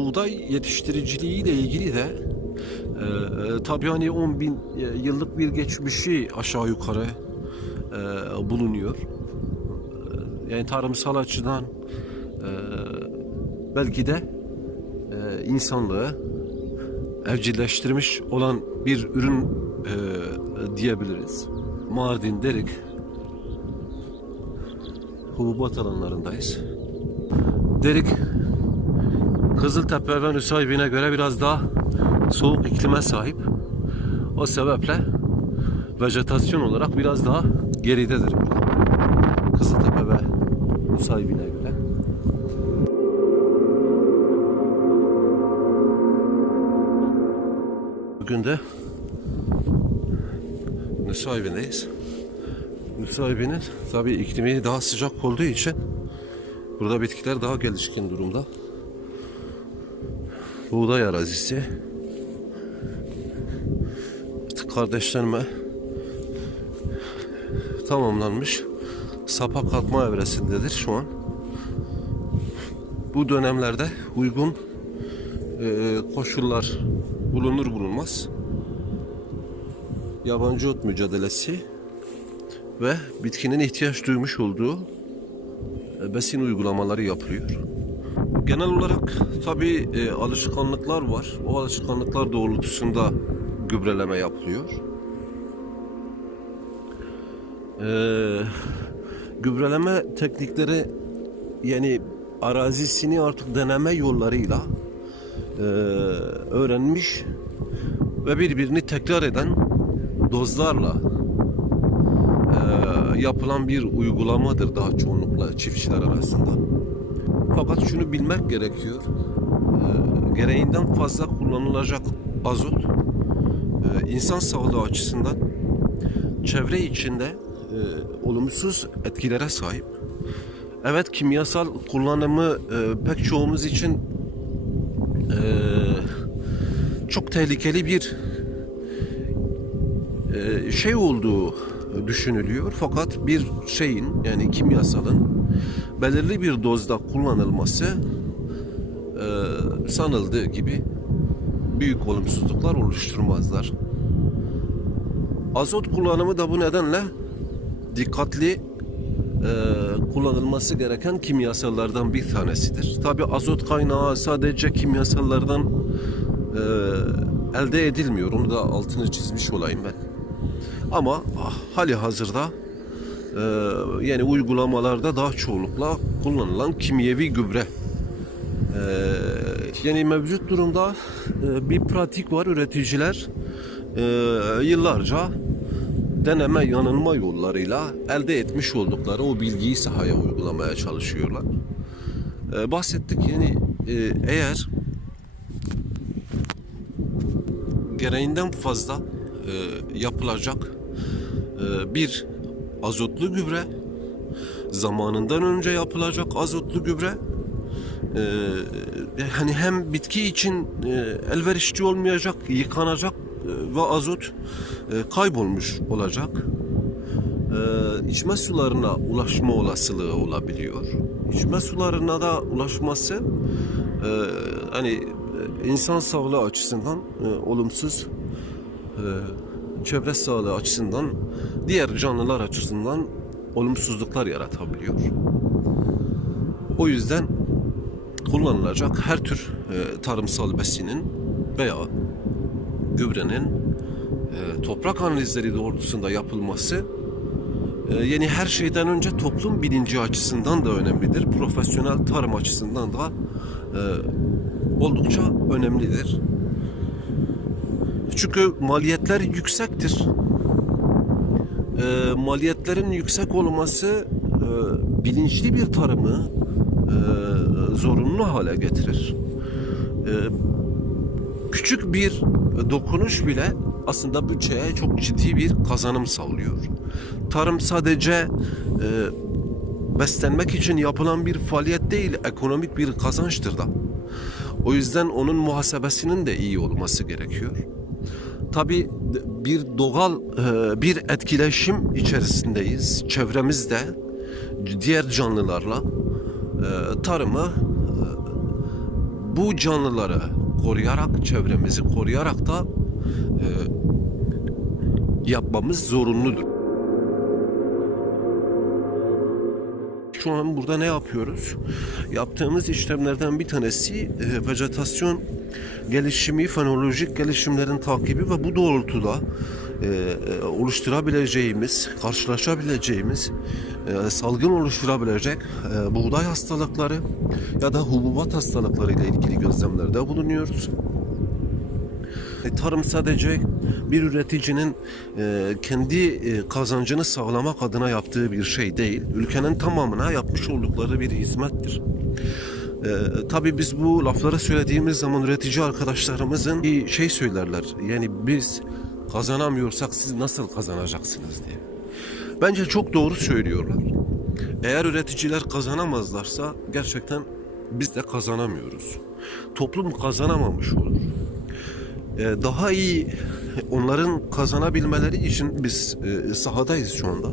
buğday yetiştiriciliği ile ilgili de e, e, tabii hani 10 bin e, yıllık bir geçmişi aşağı yukarı e, bulunuyor. E, Yani tarımsal açıdan e, belki de e, insanlığı evcilleştirmiş olan bir ürün e, diyebiliriz. Mardin, Derik, hububat alanlarındayız. Derik, Kızıltepe ve Nusaybin'e göre biraz daha soğuk iklime sahip. O sebeple vejetasyon olarak biraz daha geridedir. Kızıltepe ve Nusaybin'e göre. Bugün de Nusaybin'deyiz. Nusaybin'in tabii iklimi daha sıcak olduğu için burada bitkiler daha gelişkin durumda. Buğday arazisi. Kardeşlerime tamamlanmış sapa katma evresindedir şu an. Bu dönemlerde uygun e, koşullar bulunur bulunmaz yabancı ot mücadelesi ve bitkinin ihtiyaç duymuş olduğu e, besin uygulamaları yapılıyor. Genel olarak tabi alışkanlıklar var. O alışkanlıklar doğrultusunda gübreleme yapılıyor. E, gübreleme teknikleri yani arazisini artık deneme yollarıyla e, öğrenmiş ve birbirini tekrar eden dozlarla e, yapılan bir uygulamadır daha çoğunlukla çiftçiler arasında. Fakat şunu bilmek gerekiyor. E, gereğinden fazla kullanılacak azot e, insan sağlığı açısından çevre içinde e, olumsuz etkilere sahip. Evet kimyasal kullanımı e, pek çoğumuz için e, çok tehlikeli bir e, şey olduğu düşünülüyor. Fakat bir şeyin yani kimyasalın belirli bir dozda kullanılması e, sanıldığı gibi büyük olumsuzluklar oluşturmazlar. Azot kullanımı da bu nedenle dikkatli e, kullanılması gereken kimyasallardan bir tanesidir. Tabi azot kaynağı sadece kimyasallardan e, elde edilmiyor. Onu da altını çizmiş olayım ben. Ama ah, hali hazırda e, yani uygulamalarda daha çoğunlukla kullanılan kimyevi gübre. E, yani mevcut durumda e, bir pratik var. Üreticiler e, yıllarca deneme yanılma yollarıyla elde etmiş oldukları o bilgiyi sahaya uygulamaya çalışıyorlar. E, bahsettik yani e, eğer gereğinden fazla e, yapılacak e, bir azotlu gübre. Zamanından önce yapılacak azotlu gübre. E, hani hem bitki için e, elverişli olmayacak yıkanacak e, ve azot e, kaybolmuş olacak. E, içme sularına ulaşma olasılığı olabiliyor. İçme sularına da ulaşması e, hani e, insan sağlığı açısından e, olumsuz. E, çevre sağlığı açısından diğer canlılar açısından olumsuzluklar yaratabiliyor. O yüzden kullanılacak her tür e, tarımsal besinin veya gübrenin e, toprak analizleri doğrultusunda yapılması e, yeni her şeyden önce toplum bilinci açısından da önemlidir. Profesyonel tarım açısından da e, oldukça önemlidir. Çünkü maliyetler yüksektir. E, maliyetlerin yüksek olması e, bilinçli bir tarımı e, zorunlu hale getirir. E, küçük bir dokunuş bile aslında bütçeye çok ciddi bir kazanım sağlıyor. Tarım sadece e, beslenmek için yapılan bir faaliyet değil, ekonomik bir kazançtır da. O yüzden onun muhasebesinin de iyi olması gerekiyor. Tabi bir doğal e, bir etkileşim içerisindeyiz. Çevremizde diğer canlılarla e, tarımı e, bu canlıları koruyarak, çevremizi koruyarak da yapmamız zorunludur. Şu an burada ne yapıyoruz? Yaptığımız işlemlerden bir tanesi e, gelişimi, fenolojik gelişimlerin takibi ve bu doğrultuda e, e, oluşturabileceğimiz, karşılaşabileceğimiz, e, salgın oluşturabilecek e, buğday hastalıkları ya da hububat hastalıkları ile ilgili gözlemlerde bulunuyoruz. E, Tarım sadece bir üreticinin e, kendi e, kazancını sağlamak adına yaptığı bir şey değil. Ülkenin tamamına yapmış oldukları bir hizmettir. E, tabii biz bu lafları söylediğimiz zaman üretici arkadaşlarımızın bir şey söylerler. Yani biz kazanamıyorsak siz nasıl kazanacaksınız diye. Bence çok doğru söylüyorlar. Eğer üreticiler kazanamazlarsa gerçekten biz de kazanamıyoruz. Toplum kazanamamış olur. Ee, daha iyi onların kazanabilmeleri için biz e, sahadayız şu anda.